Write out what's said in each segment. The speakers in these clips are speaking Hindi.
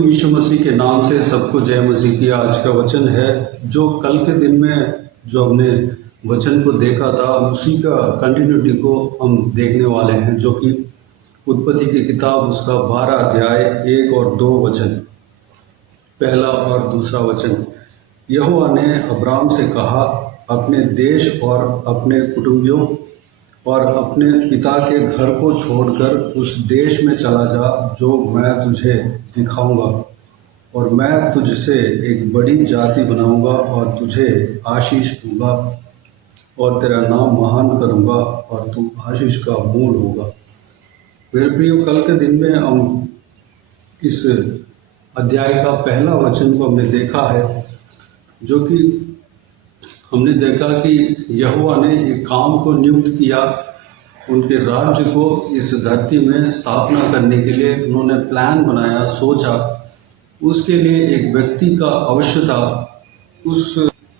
प्रभु यीशु मसीह के नाम से सबको जय मसीह की। आज का वचन है जो कल के दिन में जो हमने वचन को देखा था उसी का कंटिन्यूटी को हम देखने वाले हैं, जो कि उत्पत्ति की किताब उसका 12 अध्याय 1 और 2 वचन, पहला और दूसरा वचन। यहोवा ने अब्राम से कहा, अपने देश और अपने कुटुंबियों और अपने पिता के घर को छोड़कर उस देश में चला जा जो मैं तुझे दिखाऊंगा, और मैं तुझसे एक बड़ी जाति बनाऊंगा और तुझे आशीष दूंगा और तेरा नाम महान करूंगा और तू आशीष का मूल होगा। मेरे प्रियो, कल के दिन में हम इस अध्याय का पहला वचन को हमने देखा है, जो कि हमने देखा कि यहोवा ने एक काम को नियुक्त किया, उनके राज्य को इस धरती में स्थापना करने के लिए उन्होंने प्लान बनाया, सोचा। उसके लिए एक व्यक्ति का अवश्य था, उस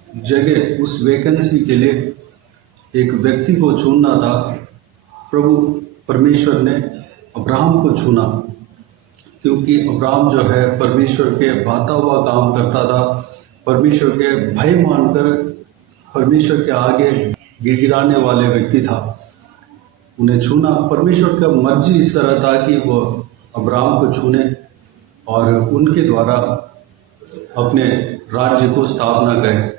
जगह उस वैकेंसी के लिए एक व्यक्ति को चुनना था। प्रभु परमेश्वर ने अब्राहम को चुना, क्योंकि अब्राहम जो है परमेश्वर के बाता हुआ काम करता था, परमेश्वर के भय मानकर परमेश्वर के आगे गिड़गिड़ाने वाले व्यक्ति था। उन्हें चुना। परमेश्वर का मर्जी इस तरह था कि वो अब्राहम को चुने और उनके द्वारा अपने राज्य को स्थापना करें।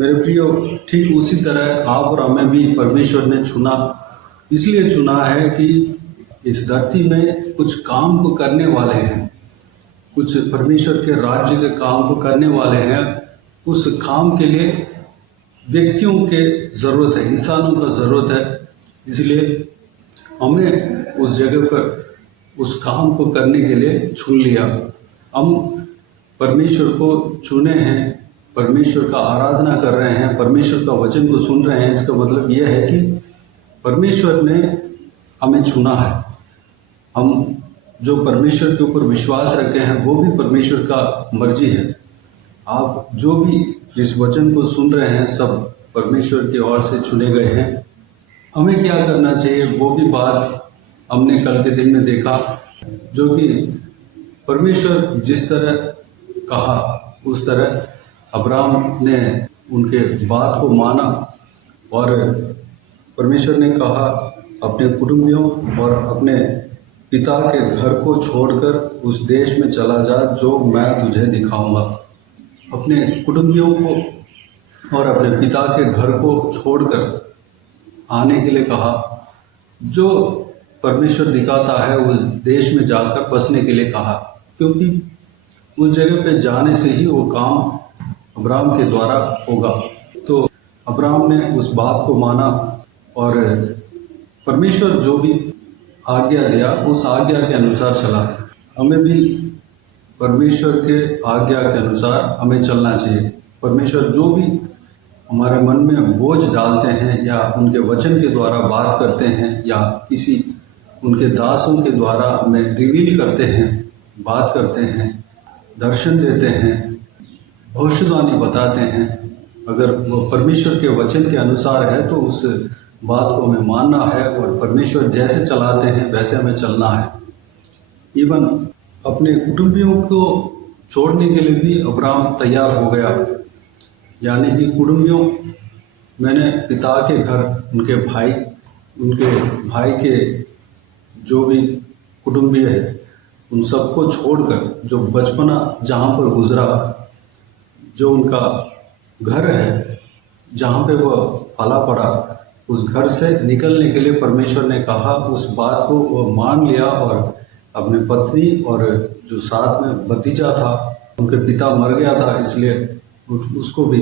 मेरे प्रियो, ठीक उसी तरह आप और हमें भी परमेश्वर ने चुना। इसलिए चुना है कि इस धरती में कुछ काम को करने वाले हैं, कुछ परमेश्वर के राज्य के काम को करने वाले हैं। उस काम के लिए व्यक्तियों के ज़रूरत है, इंसानों का ज़रूरत है। इसलिए हमें उस जगह पर उस काम को करने के लिए चुन लिया। हम परमेश्वर को चुने हैं, परमेश्वर का आराधना कर रहे हैं, परमेश्वर का वचन को सुन रहे हैं। इसका मतलब यह है कि परमेश्वर ने हमें चुना है। हम जो परमेश्वर के ऊपर विश्वास रखे हैं वो भी परमेश्वर का मर्जी है। आप जो भी इस वचन को सुन रहे हैं सब परमेश्वर की ओर से चुने गए हैं। हमें क्या करना चाहिए वो भी बात हमने कल के दिन में देखा, जो कि परमेश्वर जिस तरह कहा उस तरह अब्राहम ने उनके बात को माना, और परमेश्वर ने कहा अपने कुटुंबियों और अपने पिता के घर को छोड़कर उस देश में चला जा जो मैं तुझे दिखाऊंगा। अपने कुटुंबियों को और अपने पिता के घर को छोड़कर आने के लिए कहा। जो परमेश्वर दिखाता है उस देश में जाकर बसने के लिए कहा, क्योंकि उस जगह पे जाने से ही वो काम अब्राहम के द्वारा होगा। तो अब्राहम ने उस बात को माना और परमेश्वर जो भी आज्ञा दिया उस आज्ञा के अनुसार चला। हमें भी परमेश्वर के आज्ञा के अनुसार हमें चलना चाहिए। परमेश्वर जो भी हमारे मन में बोझ डालते हैं या उनके वचन के द्वारा बात करते हैं या किसी उनके दासों के द्वारा हमें रिवील करते हैं, बात करते हैं, दर्शन देते हैं, भविष्यवाणी बताते हैं, अगर वो परमेश्वर के वचन के अनुसार है तो उस बात को हमें मानना है, और परमेश्वर जैसे चलाते हैं वैसे हमें चलना है। इवन अपने कुटुंबियों को छोड़ने के लिए भी अब्राहम तैयार हो गया। यानी कि कुटुंबियों, मैंने पिता के घर, उनके भाई के जो भी कुटुंबीय है उन सबको छोड़कर, जो बचपना जहाँ पर गुजरा, जो उनका घर है जहाँ पे वह पला पड़ा, उस घर से निकलने के लिए परमेश्वर ने कहा। उस बात को वह मान लिया और अपने पत्नी और जो साथ में भतीजा था, उनके पिता मर गया था इसलिए उसको भी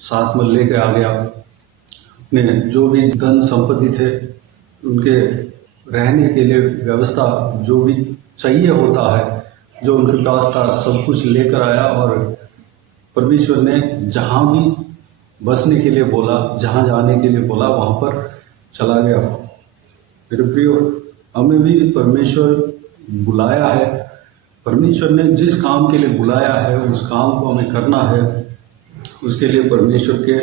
साथ में लेकर आ गया। अपने जो भी धन संपत्ति थे, उनके रहने के लिए व्यवस्था जो भी चाहिए होता है, जो उनके पास था, सब कुछ लेकर आया। और परमेश्वर ने जहाँ भी बसने के लिए बोला, जहाँ जाने के लिए बोला, वहाँ पर चला गया। मेरे प्रियो, हमें भी परमेश्वर बुलाया है। परमेश्वर ने जिस काम के लिए बुलाया है उस काम को हमें करना है। उसके लिए परमेश्वर के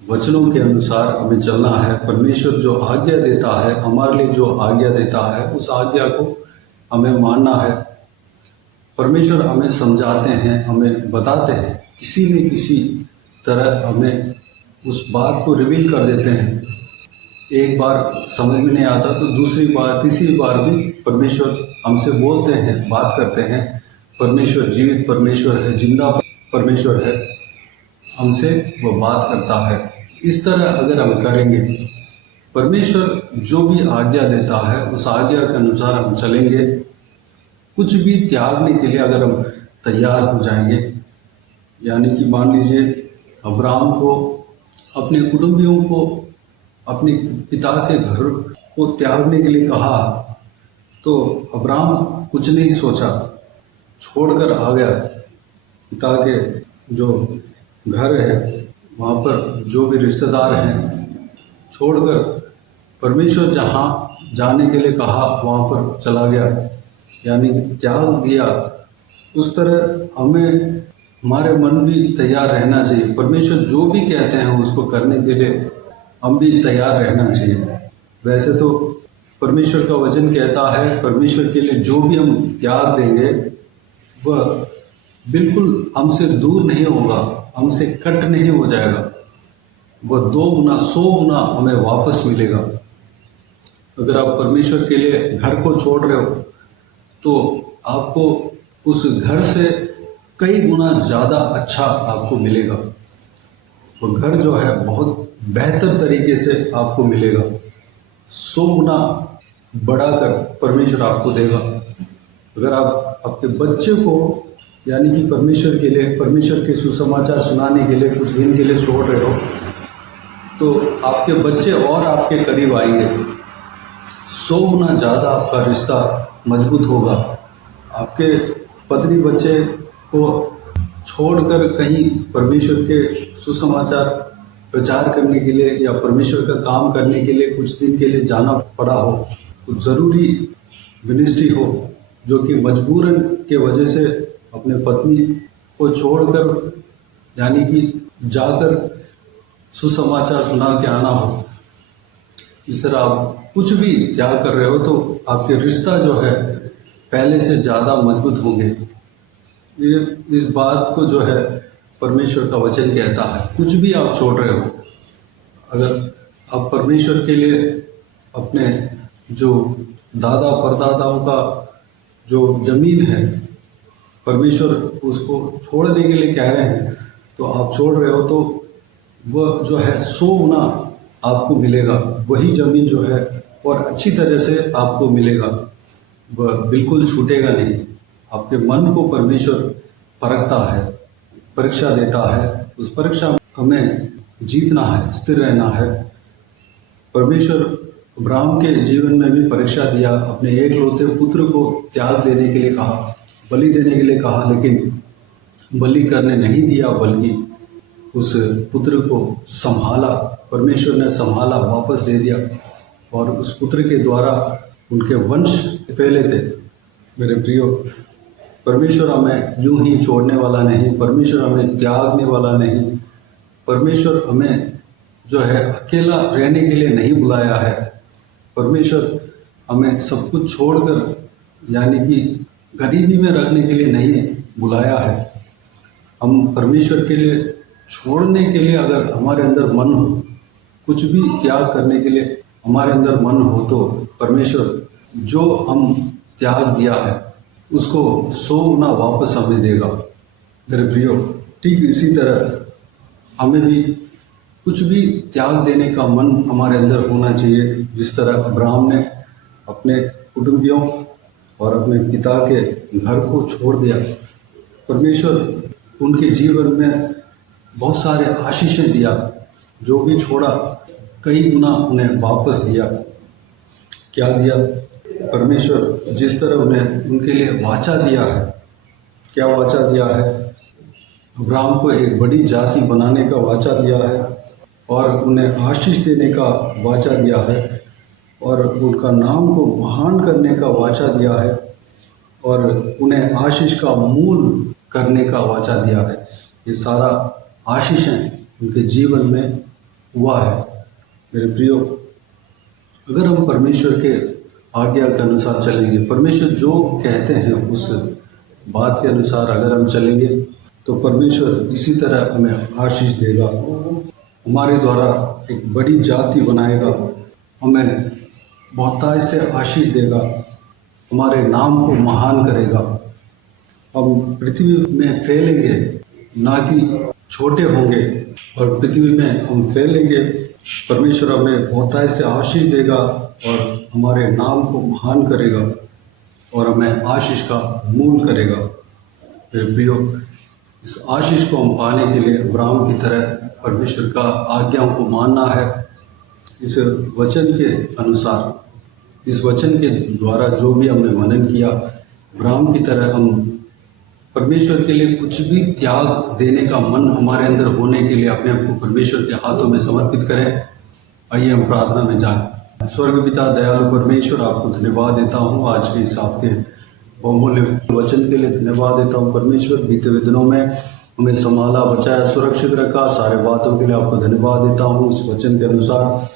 वचनों के अनुसार हमें चलना है। परमेश्वर जो आज्ञा देता है, हमारे लिए जो आज्ञा देता है, उस आज्ञा को हमें मानना है। परमेश्वर हमें समझाते हैं, हमें बताते हैं, किसी न किसी तरह हमें उस बात को रिवील कर देते हैं। एक बार समझ में नहीं आता तो दूसरी बार, तीसरी बार भी परमेश्वर हमसे बोलते हैं, बात करते हैं। परमेश्वर जीवित परमेश्वर है, जिंदा परमेश्वर है, हमसे वो बात करता है। इस तरह अगर हम करेंगे, परमेश्वर जो भी आज्ञा देता है उस आज्ञा के अनुसार हम चलेंगे, कुछ भी त्यागने के लिए अगर हम तैयार हो जाएंगे, यानी कि मान लीजिए अब्राहम को, अपने कुटुंबियों को, अपने पिता के घर को त्यागने के लिए कहा, तो अब्राहम कुछ नहीं सोचा, छोड़कर आ गया। पिता के जो घर है, वहाँ पर जो भी रिश्तेदार हैं, छोड़कर परमेश्वर जहाँ जाने के लिए कहा वहाँ पर चला गया, यानी त्याग दिया। उस तरह हमें, हमारे मन भी तैयार रहना चाहिए। परमेश्वर जो भी कहते हैं उसको करने के लिए हम भी तैयार रहना चाहिए। वैसे तो परमेश्वर का वचन कहता है, परमेश्वर के लिए जो भी हम त्याग देंगे वह बिल्कुल हमसे दूर नहीं होगा, हमसे कट नहीं हो जाएगा, वह 2 गुना 100 गुना हमें वापस मिलेगा। अगर आप परमेश्वर के लिए घर को छोड़ रहे हो तो आपको उस घर से कई गुना ज़्यादा अच्छा आपको मिलेगा। वो घर जो है बहुत बेहतर तरीके से आपको मिलेगा, 100 गुना बढ़ाकर परमेश्वर आपको देगा। अगर आप अपने बच्चे को, यानी कि परमेश्वर के लिए, परमेश्वर के सुसमाचार सुनाने के लिए कुछ दिन के लिए छोड़ रहे हो, तो आपके बच्चे और आपके करीब आएंगे, 100 गुना ज़्यादा आपका रिश्ता मजबूत होगा। आपके पत्नी बच्चे को छोड़कर कहीं परमेश्वर के सुसमाचार प्रचार करने के लिए या परमेश्वर का काम करने के लिए कुछ दिन के लिए जाना पड़ा हो, कुछ ज़रूरी मिनिस्ट्री हो, जो कि मजबूरन के वजह से अपने पत्नी को छोड़कर, यानी कि जाकर सुसमाचार सुना के आना हो, इस तरह आप कुछ भी त्याग कर रहे हो तो आपके रिश्ता जो है पहले से ज़्यादा मजबूत होंगे। ये इस बात को जो है परमेश्वर का वचन कहता है। कुछ भी आप छोड़ रहे हो, अगर आप परमेश्वर के लिए अपने जो दादा परदादाओं का जो ज़मीन है, परमेश्वर उसको छोड़ने के लिए कह रहे हैं, तो आप छोड़ रहे हो तो वह जो है 100 गुना आपको मिलेगा। वही ज़मीन जो है और अच्छी तरह से आपको मिलेगा, वह बिल्कुल छूटेगा नहीं। आपके मन को परमेश्वर परखता है, परीक्षा देता है। उस परीक्षा में हमें जीतना है, स्थिर रहना है। परमेश्वर अब्राहम के जीवन में भी परीक्षा दिया, अपने एकलौते पुत्र को त्याग देने के लिए कहा, बलि देने के लिए कहा, लेकिन बलि करने नहीं दिया, बल्कि उस पुत्र को संभाला, परमेश्वर ने संभाला, वापस दे दिया, और उस पुत्र के द्वारा उनके वंश फैले थे। मेरे प्रियो, परमेश्वर हमें यूं ही छोड़ने वाला नहीं, परमेश्वर हमें त्यागने वाला नहीं। परमेश्वर हमें जो है अकेला रहने के लिए नहीं बुलाया है। परमेश्वर हमें सब कुछ छोड़कर, यानी कि गरीबी में रखने के लिए नहीं बुलाया है। हम परमेश्वर के लिए छोड़ने के लिए अगर हमारे अंदर मन हो, कुछ भी त्याग करने के लिए हमारे अंदर मन हो, तो परमेश्वर जो हम त्याग दिया है उसको 100 गुना वापस हमें देगा। मेरे प्रियो, ठीक इसी तरह हमें भी कुछ भी त्याग देने का मन हमारे अंदर होना चाहिए। जिस तरह अब्राहम ने अपने कुटुंबियों और अपने पिता के घर को छोड़ दिया, परमेश्वर उनके जीवन में बहुत सारे आशीषें दिया। जो भी छोड़ा कई गुना उन्हें वापस दिया। क्या दिया? परमेश्वर जिस तरह उन्हें उनके लिए वाचा दिया है, क्या वाचा दिया है? अब्राहम को एक बड़ी जाति बनाने का वाचा दिया है, और उन्हें आशीष देने का वाचा दिया है, और उनका नाम को महान करने का वाचा दिया है, और उन्हें आशीष का मूल करने का वाचा दिया है। ये सारा आशीषें उनके जीवन में हुआ है। मेरे प्रियो, अगर हम परमेश्वर के आज्ञा के अनुसार चलेंगे, परमेश्वर जो कहते हैं उस बात के अनुसार अगर हम चलेंगे तो परमेश्वर इसी तरह हमें आशीष देगा, हमारे द्वारा एक बड़ी जाति बनाएगा, हमें बहुतायत से आशीष देगा, हमारे नाम को महान करेगा। हम पृथ्वी में फैलेंगे, ना कि छोटे होंगे, और पृथ्वी में हम फैलेंगे। परमेश्वर हमें बहुतायत से आशीष देगा और हमारे नाम को महान करेगा और हमें आशीष का मूल करेगा। मेरे प्रियो, इस आशीष को हम पाने के लिए अब्राहम की तरह परमेश्वर का आज्ञाओं को मानना है। इस वचन के अनुसार, इस वचन के द्वारा जो भी हमने मनन किया, अब्राहम की तरह हम परमेश्वर के लिए कुछ भी त्याग देने का मन हमारे अंदर होने के लिए अपने आप को परमेश्वर के हाथों में समर्पित करें। आइए हम प्रार्थना में जाएं। स्वर्ग पिता दयालु परमेश्वर, आपको धन्यवाद देता हूँ आज के इस आपके बहुमूल्य वचन के लिए धन्यवाद देता हूँ परमेश्वर। बीते हुए दिनों में हमें संभाला, बचाया, सुरक्षित रखा, सारे बातों के लिए आपको धन्यवाद देता हूँ। इस वचन के अनुसार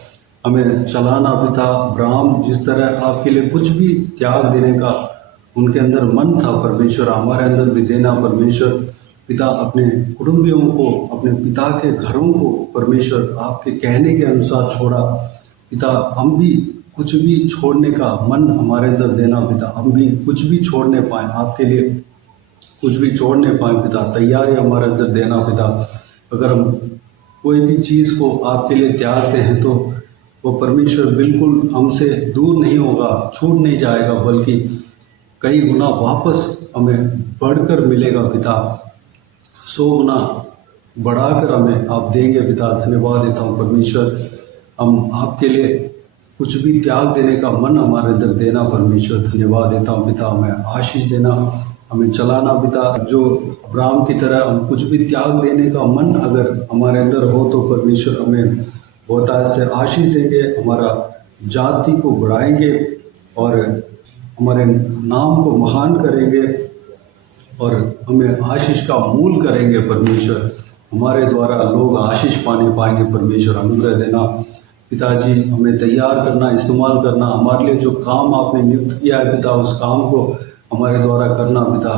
हमें चलाना पिता। अब्राहम जिस तरह आपके लिए कुछ भी त्याग देने का उनके अंदर मन था, परमेश्वर हमारे अंदर भी देना परमेश्वर पिता। अपने कुटुंबियों को, अपने पिता के घरों को परमेश्वर आपके कहने के अनुसार छोड़ा पिता। हम भी कुछ भी छोड़ने का मन हमारे अंदर देना पिता। हम भी कुछ भी छोड़ने पाए, आपके लिए कुछ भी छोड़ने पाए पिता। तैयारी हमारे अंदर देना पिता। अगर हम कोई भी चीज़ को आपके लिए त्यागते हैं तो वो परमेश्वर बिल्कुल हमसे दूर नहीं होगा, छूट नहीं जाएगा, बल्कि कई गुना वापस हमें बढ़कर मिलेगा पिता। 100 गुना बढ़ाकर हमें आप देंगे पिता। धन्यवाद देता हूँ परमेश्वर। हम आपके लिए कुछ भी त्याग देने का मन हमारे अंदर देना परमेश्वर। धन्यवाद देता हूँ पिता। हमें आशीष देना, हमें चलाना पिता। जो अब्राहम की तरह हम कुछ भी त्याग देने का मन अगर हमारे अंदर हो तो परमेश्वर हमें बहुतायत से आशीष देंगे, हमारा जाति को बढ़ाएंगे और हमारे नाम को महान करेंगे और हमें आशीष का मूल करेंगे परमेश्वर। हमारे द्वारा लोग आशीष पाने पाएंगे परमेश्वर। अनुग्रह देना पिताजी, हमें तैयार करना, इस्तेमाल करना। हमारे लिए जो काम आपने नियुक्त किया है पिता, उस काम को हमारे द्वारा करना पिता।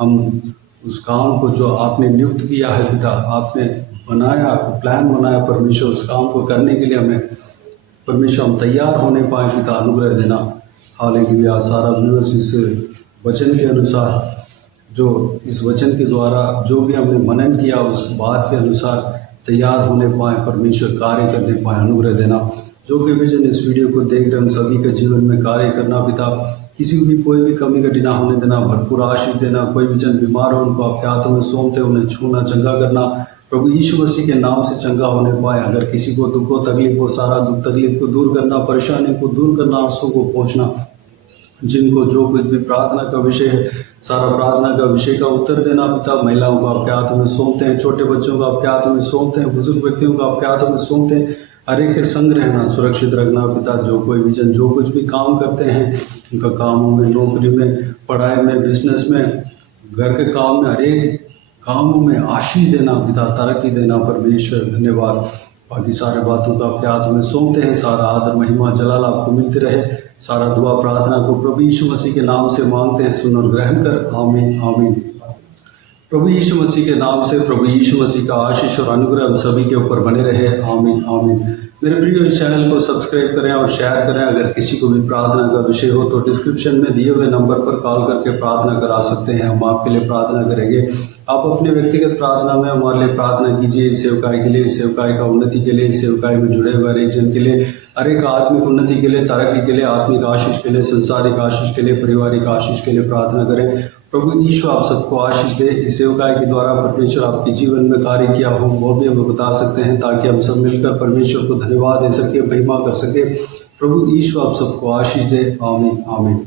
हम उस काम को जो आपने नियुक्त किया है पिता, आपने बनाया, प्लान बनाया परमेश्वर, उस काम को करने के लिए हमें परमेश्वर हम तैयार होने पाए पिता। अनुग्रह देना। हालेलुया। सारा दिवस इस वचन के अनुसार, जो इस वचन के द्वारा जो भी हमने मनन किया, उस बात के अनुसार तैयार होने पाए परमेश्वर, कार्य करने पाए। अनुग्रह देना। जो कि विजन इस वीडियो को देख रहे हम सभी के जीवन में कार्य करना पिता। किसी को भी कोई भी कमी घटी ना होने देना, भरपूर आशीष देना। कोई भी जन बीमार हो उनको आपके हाथों में सौंपते, उन्हें छूना, चंगा करना प्रभु यीशु मसीह के नाम से चंगा होने पाए। अगर किसी को दुख हो, तकलीफ हो, सारा दुख तकलीफ को दूर करना, परेशानी को दूर करना, आंसू को पहुँचना। जिनको जो कुछ भी प्रार्थना का विषय है, सारा प्रार्थना का विषय का उत्तर देना पिता। महिलाओं को आपके हाथों में सौंपते हैं, छोटे बच्चों को आपके हाथों में सौंपते हैं, बुजुर्ग व्यक्तियों को आपके हाथों में सौंपते हैं। हर एक के संग रहना, सुरक्षित रखना पिता। जो कोई भी जन जो कुछ भी काम करते हैं, उनका कामों में, नौकरी में, पढ़ाई में, बिजनेस में, घर के काम में, हर एक कामों में आशीष देना पिता, तरक्की देना परमेश्वर। धन्यवाद। बाकी सारे बातों को आपके हाथ में सौंपते हैं। सारा आदर, महिमा, जलाल आपको मिलते रहे। सारा दुआ प्रार्थना को प्रभु यीशु मसीह के नाम से मांगते हैं, सुन और ग्रहण कर। आमीन आमीन। प्रभु यीशु मसीह के नाम से प्रभु यीशु मसीह का आशीष और अनुग्रह हम सभी के ऊपर बने रहे। आमीन आमीन। मेरे प्रिय, इस चैनल को सब्सक्राइब करें और शेयर करें। अगर किसी को भी प्रार्थना का विषय हो तो डिस्क्रिप्शन में दिए हुए नंबर पर कॉल करके प्रार्थना करा सकते हैं। हम आपके लिए प्रार्थना करेंगे। आप अपने व्यक्तिगत प्रार्थना में हमारे लिए प्रार्थना कीजिए। सेवकाई के लिए, सेवकाई का उन्नति के लिए, सेवकाई में जुड़े हुए हर एक जन के लिए, हर एक आत्मिक उन्नति के लिए, तरक्की के लिए, आत्मिक आशीष के लिए, संसारिक आशीष के लिए, पारिवारिक आशीष के लिए प्रार्थना करें। प्रभु यीशु आप सबको आशीष दे। इस सेवकाई के द्वारा परमेश्वर आपके जीवन में कार्य किया हो वो भी हमें बता सकते हैं, ताकि हम सब मिलकर परमेश्वर को धन्यवाद दे सके, महिमा कर सके। प्रभु यीशु आप सबको आशीष दे। आमीन आमीन।